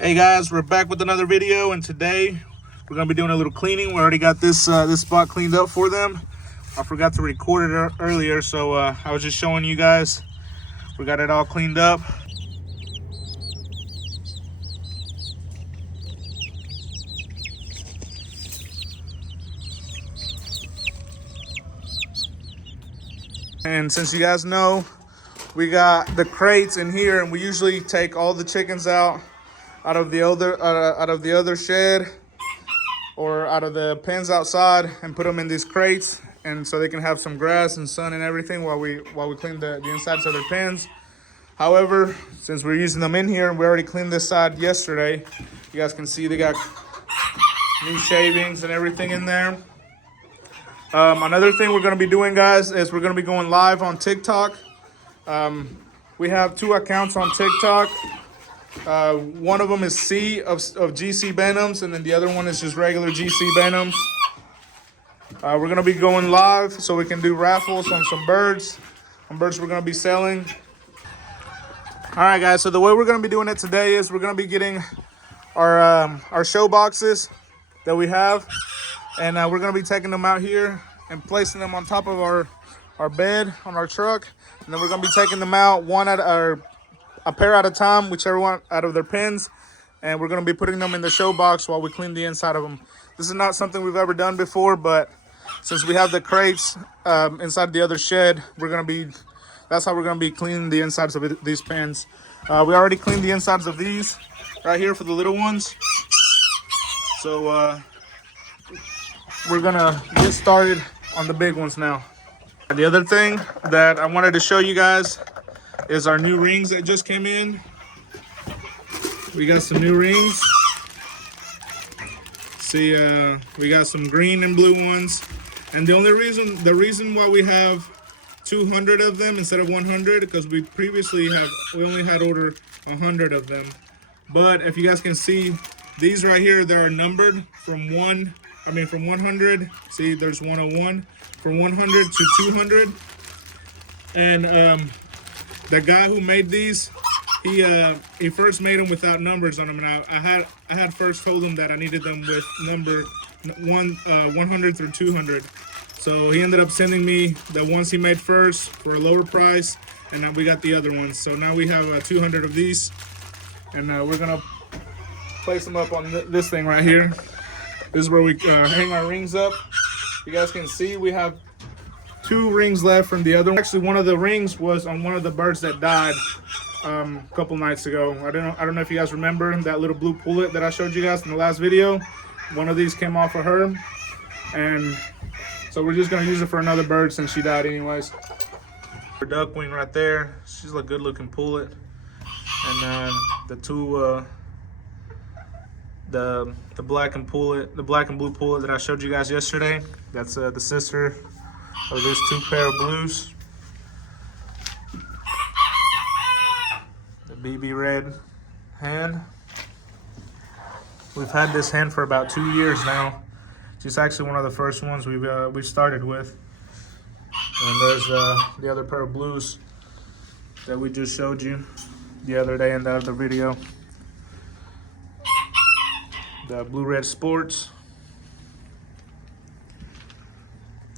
Hey guys, we're back with another video, and today we're gonna be doing a little cleaning. We already got this spot cleaned up for them. I forgot to record it earlier, so I was just showing you guys. We got it all cleaned up. And since you guys know, we got the crates in here, and we usually take all the chickens out of the other shed or out of the pens outside and put them in these crates, and so they can have some grass and sun and everything while we clean the insides of their pens. However, since we're using them in here and we already cleaned this side yesterday, you guys can see they got new shavings and everything in there. Another thing we're going to be doing, guys, is we're going to be going live on TikTok. We have 2 accounts on TikTok. One of them is C of GC Bentams, and then the other one is just regular GC Bentams. We're going to be going live so we can do raffles on some birds. We're going to be selling. All right, guys, so the way we're going to be doing it today is we're going to be getting our show boxes that we have, and we're going to be taking them out here and placing them on top of our bed on our truck, and then we're going to be taking them out a pair at a time, whichever one out of their pens, and we're going to be putting them in the show box while we clean the inside of them. This is not something we've ever done before, but since we have the crates inside the other shed, that's how we're going to be cleaning the insides of these pens. We already cleaned the insides of these right here for the little ones, so we're going to get started on the big ones now. The other thing that I wanted to show you guys is our new rings that just came in. We got some new rings. See, we got some green and blue ones. And the reason why we have 200 of them instead of 100, because we only had ordered 100 of them. But if you guys can see, these right here, they're numbered from 100. See, there's 101, from 100 to 200. And the guy who made these, he first made them without numbers on them, and I had first told him that I needed them with number 100 through 200. So he ended up sending me the ones he made first for a lower price, and now we got the other ones. So now we have 200 of these, and we're gonna place them up on this thing right here. This is where we hang our rings up. You guys can see we have 2 rings left from the other one. Actually, one of the rings was on one of the birds that died a couple nights ago. I don't know if you guys remember that little blue pullet that I showed you guys in the last video. One of these came off of her, and so we're just gonna use it for another bird since she died anyways. Her duckwing right there. She's a good looking pullet. And then the 2 the black and blue pullet that I showed you guys yesterday. That's the sister of these 2 pair of blues. The BB red hen. We've had this hen for about 2 years now. She's actually one of the first ones we've started with. And there's the other pair of blues that we just showed you the other day in the other video. The blue red sports.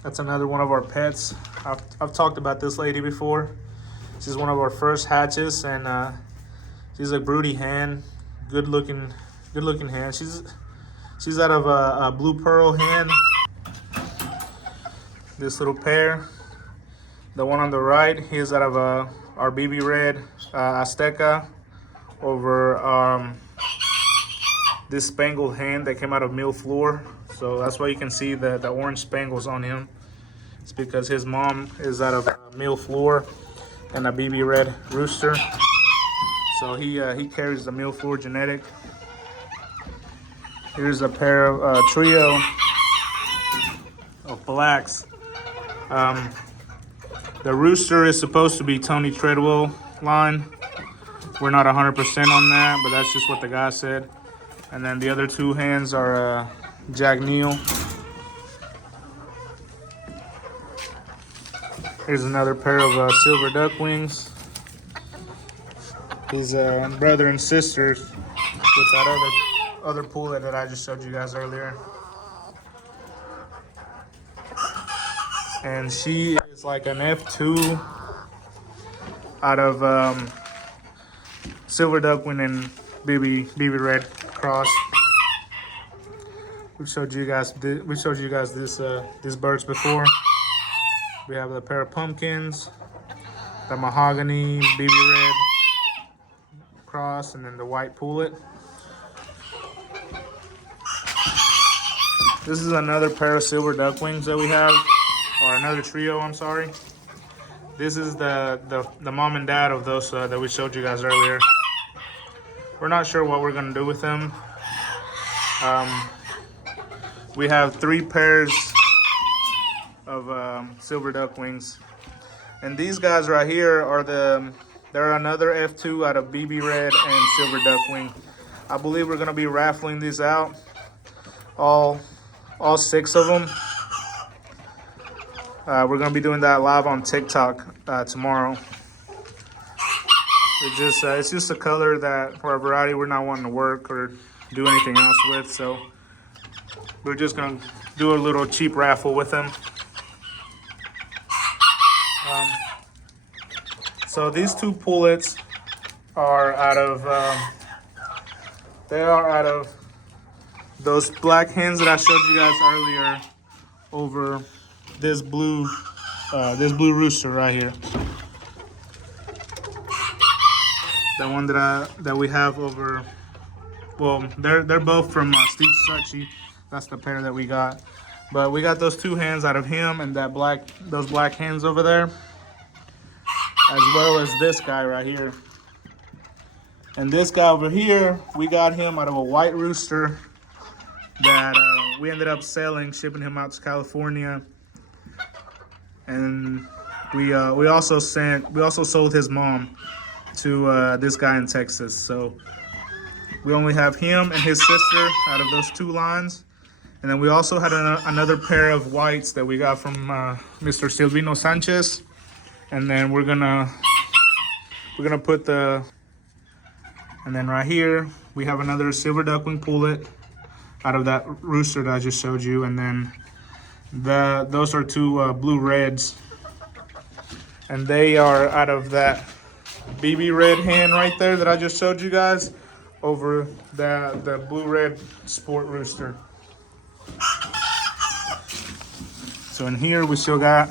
That's another one of our pets. I've talked about this lady before. She's one of our first hatches, and she's a broody hen, good looking hen. She's out of a blue pearl hen. This little pair, the one on the right, he's out of our BB red Azteca over this spangled hen that came out of male floor. So that's why you can see the orange spangles on him. It's because his mom is out of male floor and a BB red rooster. So he carries the male floor genetic. Here's a pair of trio of blacks. The rooster is supposed to be Tony Treadwell line. We're not 100% on that, but that's just what the guy said. And then the other 2 hens are Jack Neal. Here's another pair of silver duckwings. These brother and sisters. with that other pullet that I just showed you guys earlier. And she is like an F2 out of silver duckling and BB red cross. We showed you guys these birds before. We have the pair of pumpkins, the mahogany BB red cross, and then the white pullet. This is another pair of silver ducklings that we have, or another trio, I'm sorry. This is the mom and dad of those that we showed you guys earlier. We're not sure what we're gonna do with them. We have 3 pairs of silver ducklings, and these guys right here are they're another F2 out of BB red and silver duckling. I believe we're gonna be raffling these out, all 6 of them. We're gonna be doing that live on TikTok tomorrow. It's just a color that, for a variety, we're not wanting to work or do anything else with, so we're just gonna do a little cheap raffle with them. So these 2 pullets are out of those black hens that I showed you guys earlier over this blue rooster right here. The one that we have over. Well, they're both from Steve Suchy. That's the pair that we got. But we got those 2 hens out of him and those black hens over there, as well as this guy right here. And this guy over here, we got him out of a white rooster that we ended up shipping him out to California. And we also sold his mom to this guy in Texas. So we only have him and his sister out of those 2 lines. And then we also had another pair of whites that we got from Mr. Silvino Sanchez. And then we're gonna put and then right here we have another silver duckling pullet out of that rooster that I just showed you. And then those are 2 blue reds, and they are out of that BB red hen right there that I just showed you guys over the blue red sport rooster. So in here we still got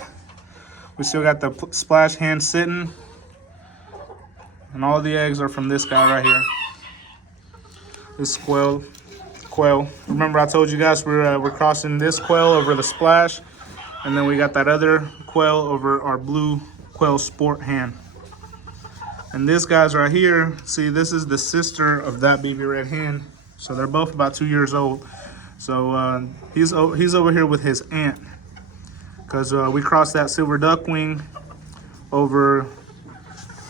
the splash hen sitting, and all the eggs are from this guy right here, this quail. Remember I told you guys we're crossing this quail over the splash, and then we got that other quail over our blue quail sport hen. And this guy's right here, see, this is the sister of that BB red hen. So they're both about 2 years old. So he's over here with his aunt, because we crossed that silver duckling over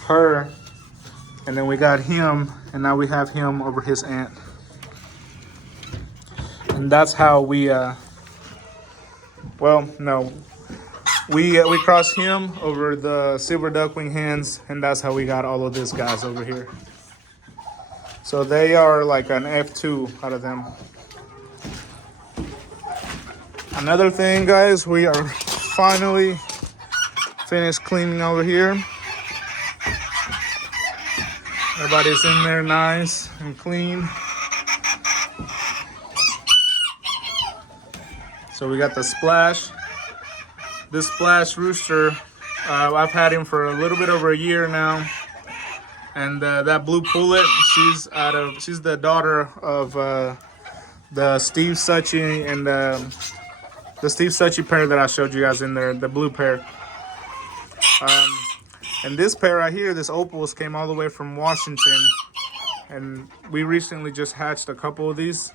her, and then we got him, and now we have him over his aunt. And that's how we crossed him over the silver duckling hens, and that's how we got all of these guys over here. So they are like an F2 out of them. Another thing, guys, we are finally finished cleaning over here. Everybody's in there nice and clean. So we got the splash. This splash rooster, I've had him for a little bit over a year now. And that blue pullet, she's the daughter of the Steve Suchy and the Steve Suchy pair that I showed you guys in there, the blue pair. And this pair right here, this opals, came all the way from Washington, and we recently just hatched a couple of these.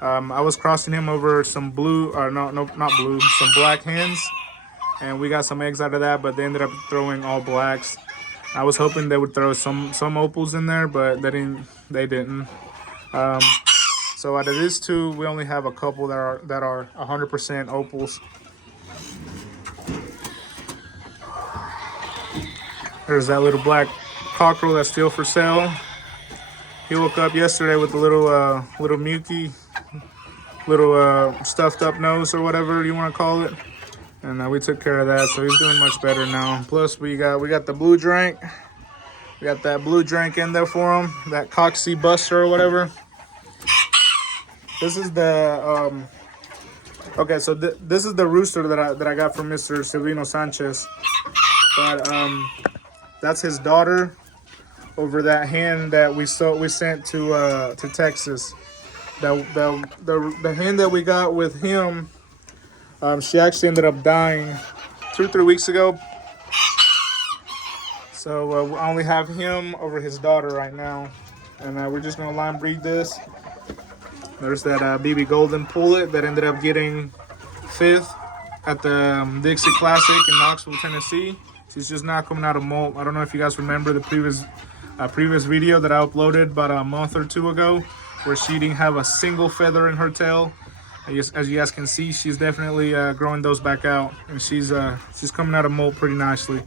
I was crossing him over some some black hens, and we got some eggs out of that, but they ended up throwing all blacks. I was hoping they would throw some opals in there, but they didn't. So out of these 2, we only have a couple that are 100% opals. There's that little black cockerel that's still for sale. He woke up yesterday with a little muky, little stuffed up nose or whatever you want to call it, and we took care of that, so he's doing much better now. Plus we got the blue drink. We got that blue drink in there for him, that Coxie Buster or whatever. This is the okay. So this is the rooster that I got from Mr. Silvino Sanchez, but that's his daughter over that hen that we sent to Texas. The hen that we got with him, she actually ended up dying 2 or 3 weeks ago. So we only have him over his daughter right now, and we're just gonna line breed this. There's that BB Golden Pullet that ended up getting 5th at the Dixie Classic in Knoxville, Tennessee. She's just not coming out of molt. I don't know if you guys remember the previous video that I uploaded about a month or 2 ago, where she didn't have a single feather in her tail. As you guys can see, she's definitely growing those back out, and she's coming out of molt pretty nicely.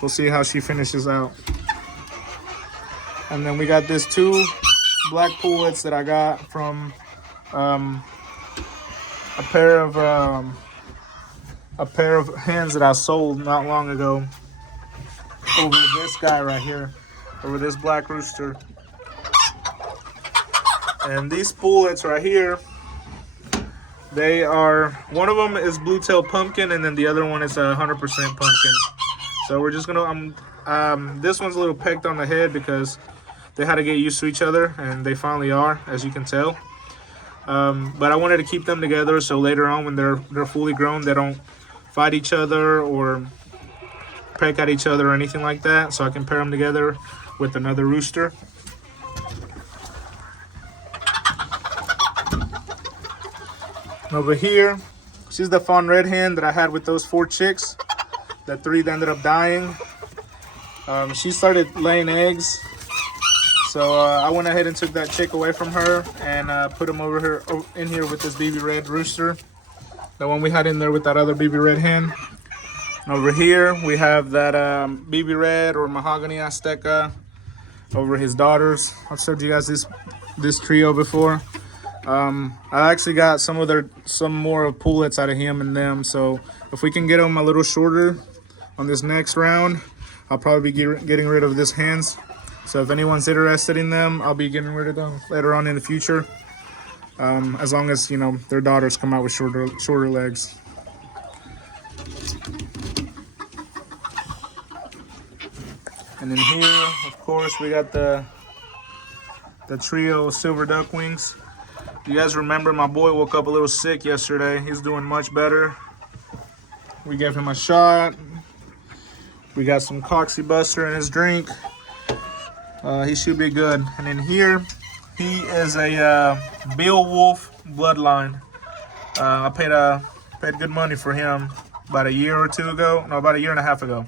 We'll see how she finishes out. And then we got this 2 black pullets that I got from a pair of hens that I sold not long ago over this guy right here, over this black rooster. And these pullets right here, they are, one of them is blue tail pumpkin, and then the other one is 100% pumpkin. So we're just gonna, this one's a little pecked on the head because they had to get used to each other, and they finally are, as you can tell. But I wanted to keep them together so later on when they're fully grown, they don't fight each other or peck at each other or anything like that. So I can pair them together with another rooster. And over here, she's the fawn red hen that I had with those 4 chicks. The 3 that ended up dying. She started laying eggs, so I went ahead and took that chick away from her and put him over here in here with this BB red rooster, the one we had in there with that other BB red hen. And over here we have that BB red or mahogany Azteca over his daughters. I've showed you guys this trio before. I actually got some more pullets out of him and them, so if we can get them a little shorter on this next round, I'll probably be getting rid of this hens. So if anyone's interested in them, I'll be getting rid of them later on in the future, as long as, you know, their daughters come out with shorter legs. And then here, of course, we got the trio of silver duck wings. You guys remember my boy woke up a little sick yesterday. He's doing much better. We gave him a shot. We got some Coxie Buster in his drink. He should be good. And in here, he is a Beowulf bloodline. I paid good money for him about a year or 2 ago. No, about a year and a half ago.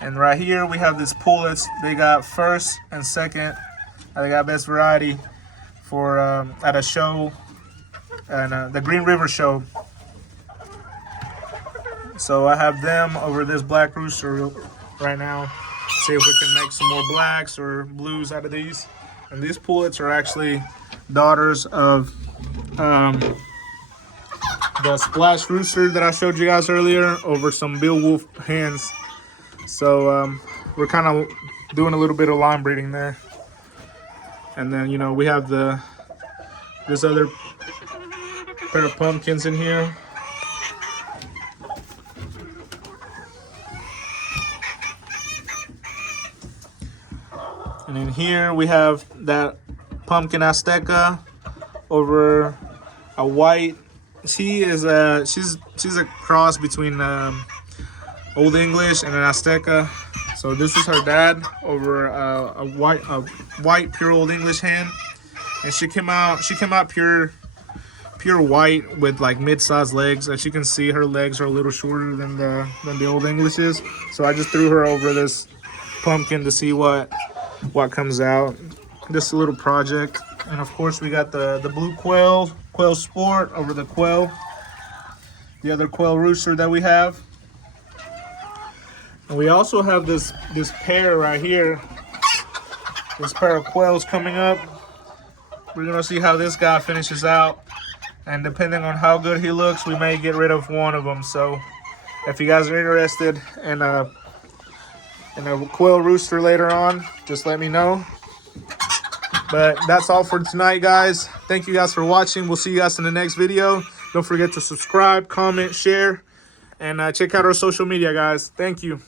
And right here we have these pullets. They got 1st and 2nd. They got best variety for at a show, and the Green River show. So I have them over this black rooster right now. See if we can make some more blacks or blues out of these. And these pullets are actually daughters of the splash rooster that I showed you guys earlier over some Beowulf hens. So we're kind of doing a little bit of line breeding there. And then, you know, we have this other pair of pumpkins in here. And in here we have that pumpkin Azteca over a white. She's a cross between Old English and an Azteca. So this is her dad over a white pure Old English hen, and she came out pure white with like mid-sized legs. As you can see, her legs are a little shorter than the Old English is. So I just threw her over this pumpkin to see what comes out. Just a little project. And of course we got the blue quail sport over the quail, the other quail rooster that we have. And we also have this pair right here, this pair of quails coming up. We're gonna see how this guy finishes out, and depending on how good he looks, we may get rid of one of them. So if you guys are interested in a quail rooster later on, just let me know. But that's all for tonight, guys. Thank you guys for watching. We'll see you guys in the next video. Don't forget to subscribe, comment, share, and check out our social media, guys. Thank you.